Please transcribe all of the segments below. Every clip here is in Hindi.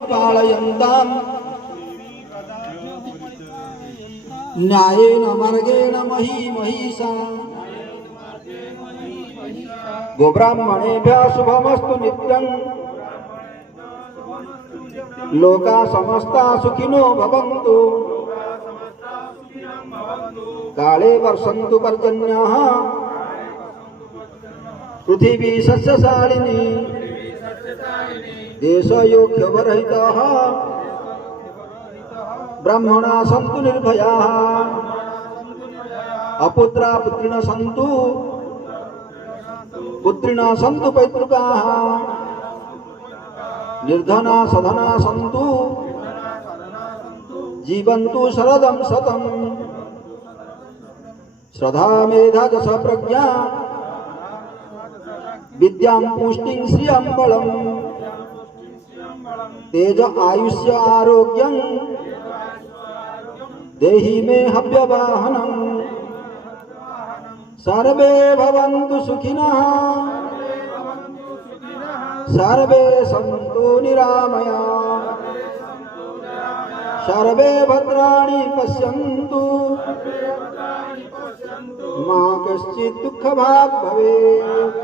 पालयन्ताम् न्यायेन मार्गेण महिषा गोब्राह्मणेभ्यः शुभमस्तु नित्यं लोका समस्ता सुखिनो भवन्तु काले वर्षन्तु पर्जन्यः पृथिवी सस्यशालिनी देशयोग्यवरहिताः ब्राह्मणा सन्तु निर्भयाः अपुत्रा पुत्रिणः सन्तु पुत्रिणः सन्तु पैतृकाः निर्धना सधना सन्तु जीवन्तु शरदं शतं श्रद्धा मेधा जस प्रज्ञा विद्यां पुष्टिं श्रियं बलं तेज आयुष्य आरोग्यं देहि मे हव्यवाहनं सर्वे भवन्तु सुखिनः सर्वे सन्तु निरामयाः सर्वे भद्राणि पश्यन्तु मा कश्चित् दुःखभाग् भवेत्।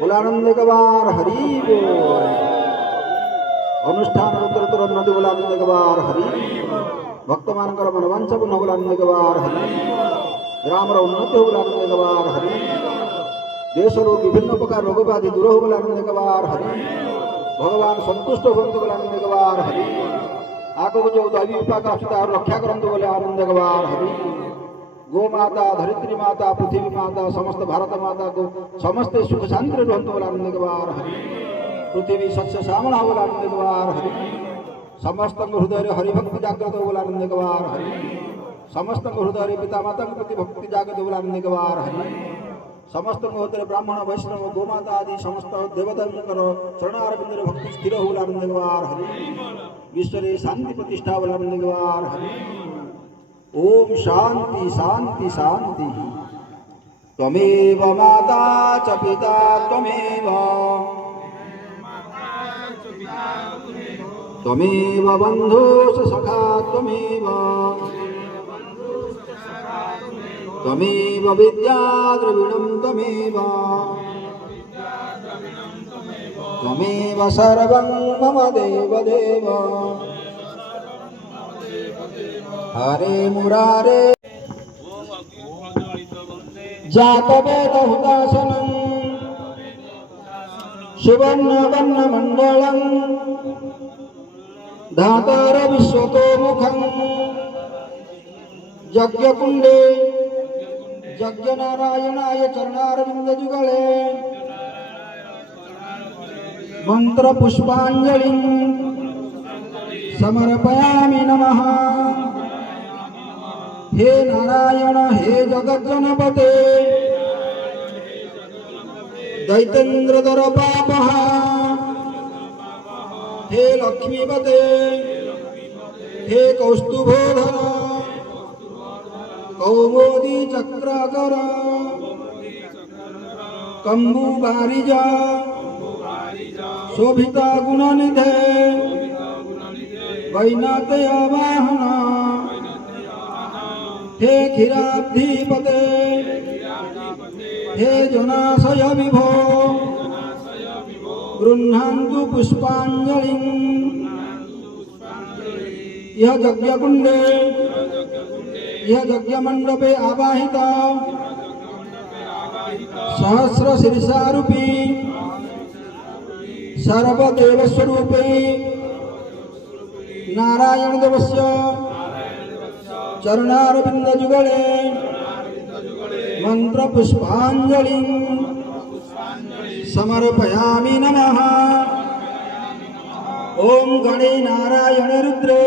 बोलानंद गवार हरि बोल। अनुष्ठान उत्तरोत्तर उन्नति बोलानंद गवार हरि भक्त मानकर मनवांछ पुनः बोलानंद गवार हरि ग्रामर उन्नति बोलानंद गवार हरि देशर विभिन्न प्रकार रोग व्याधि दूर हो बोलानंद गवार हरि भगवान संतुष्ट होंतु बोलानंद गवार हरि आगो जो दैवी विपाक आश्रिता रक्षा करंतु बोले आनंद गवार हरि गो माता धरित्री माता पृथ्वी माता समस्त भारत माता को समस्त सुख शांति रहंतु बोलानंद गवार हरि पृथ्वी सस्य श्यामला बोलानंद गवार हरि समस्त हृदय हरिभक्ति जागृत बोलानंद गवार हरि समस्त हृदय पिता माता प्रति भक्ति जागृत बोलानंद गवार हरि समस्त हृदय ब्राह्मण वैष्णव गोमाता आदि समस्त देवतांकर चरणारविंद भक्ति स्थिर बोलानंद गवार हरि विश्व शांति प्रतिष्ठा बोलानंद गवार हरि ओम शांति शांति शांति। त्वमेव माता च पिता त्वमेव त्वमेव बन्धुश्च सखा त्वमेव त्वमेव विद्या द्रविणं त्वमेव त्वमेव सर्वं मम देव देव हरे मुरारे जातवेद हुतासनं सुवर्ण मंडलं धातार विश्वतो मुखं यज्ञकुंडे यज्ञ नारायणाय चरणारविंद जुगले मंत्र पुष्पांजलिं समर्पयामि नमः। हे नारायण हे जगज्जनपते दैतेन्द्रधर पापः हे लक्ष्मीपते हे कौस्तुभोधर कौमोदी चक्राकर कंबुबारिज शोभिता गुणनिधे वैनातय वाहना हे क्षीराब्धिपते हे जनाशय विभो गृह्णान्तु पुष्पाञ्जलिं यह यज्ञकुंडे यह यज्ञमंडपे आवाहिता सहस्र शीर्षारूपी सर्वदेव स्वरूपे नारायण देवस्य चरणारविंद जुगले मंत्र पुष्पांजलिं समर्पयामि नमः। ओम गणे नारायण रुद्रे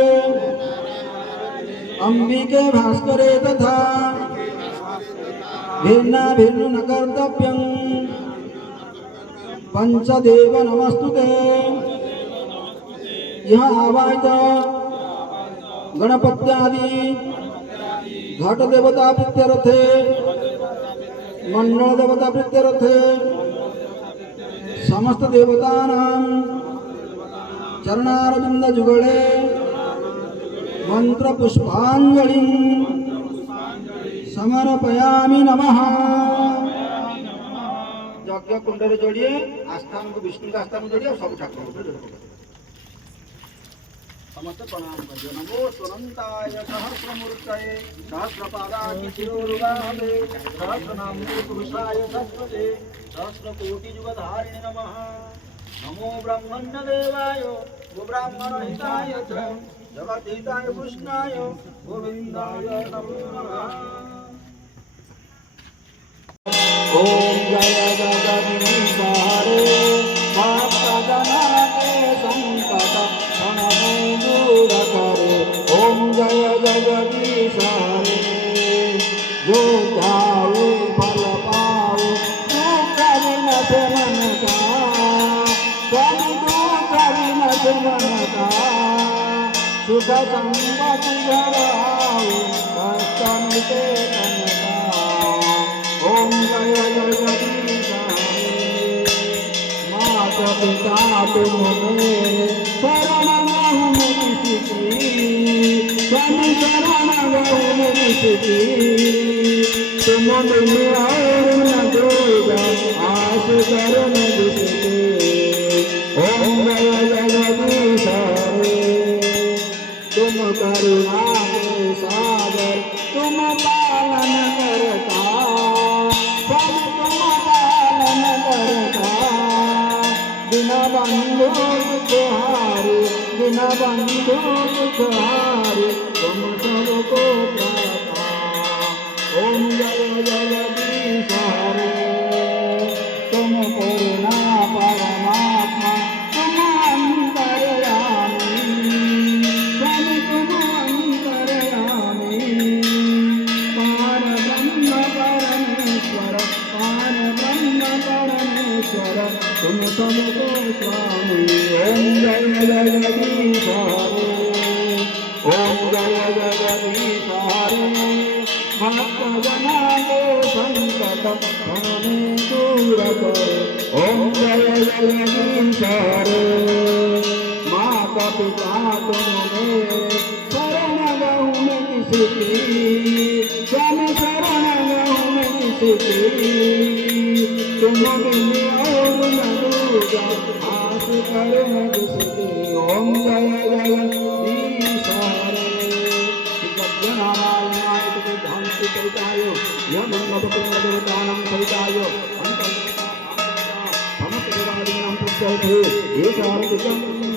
अंबिके भास्करे तथा भिन्ना भिन्न न कर्तव्यं पंचदेव नमस्तुते। यह आवाहित गणपत्यादि घट देवता प्रीत्यर्थे मंडल देवता प्रीत्यर्थे समस्त देवतानां चरणारविंद जुगले मंत्र पुष्पांजलि समर्पयामि नमः। यज्ञ कुंड रे जोड़िए आस्थान को विष्णु का आस्थान जोड़िए सब ठाकुर को जोड़िए समस्त प्रणाम करिए। नमो स्वनंताय सहस्रमूर्तये सहस्रपादाय शिरोरुबाहवे सहस्रनाम्ने पुरुषाय सत्वते सहस्रकोटि युगधारिणे नमः। नमो ब्रह्मण्य देवाय गोब्राह्मण हिताय च जगद्धिताय कृष्णाय गोविन्दाय नमो नमः। ओम जय जगदीश हरे भक्तजना के संकट हरणे दूर करे। ओम जय जगदीश हरे जो ध्याऊ फल पाऊ दुख विनश मन का सब दुख विनश मन का सुख संपत्ति घर आऊ कष्ट मिटे तन का। ओम जय जगदीश हरे माता पिता तुम मेरे शरण गहु किसी की स्वामी शरण गहु किसी की तुम बिन और न दूजा आस कर न जिसकी। ओम जय जगदीश हरे तुम करुणा के सागर तुम पालन करता सब तुम पालन करता। बिना बंधु तुहारे बिना बंधु तुहारे तुम सबको प्राता। ओम जय जगदीश हरे तुम पूर्णा परमात्मा तुम अंतर्यामी स्वामी तुम अंतर्यामी पार ब्रह्म परमेश्वर पार ब्रह्म परमेश्वर तुम सबको स्वामी। ओम जय जगदीश हरे ओम जय जगदीश हरे भक्त जना के संकट हरणे दूर करे। ओम जय जगदीश हरे माता पिता तुम मेरे शरण गहु में किसी की स्वामी शरण गहु में किसी की तुम बिन और न दूजा आस कर न जिसकी। ओम जय जगदीश हरे नारायणाय तुभ्यं सहिताय यम देवतानां सहिताय अंतर्गता समस्त देवादीनां प्रत्यर्थे ये सार्वजनिक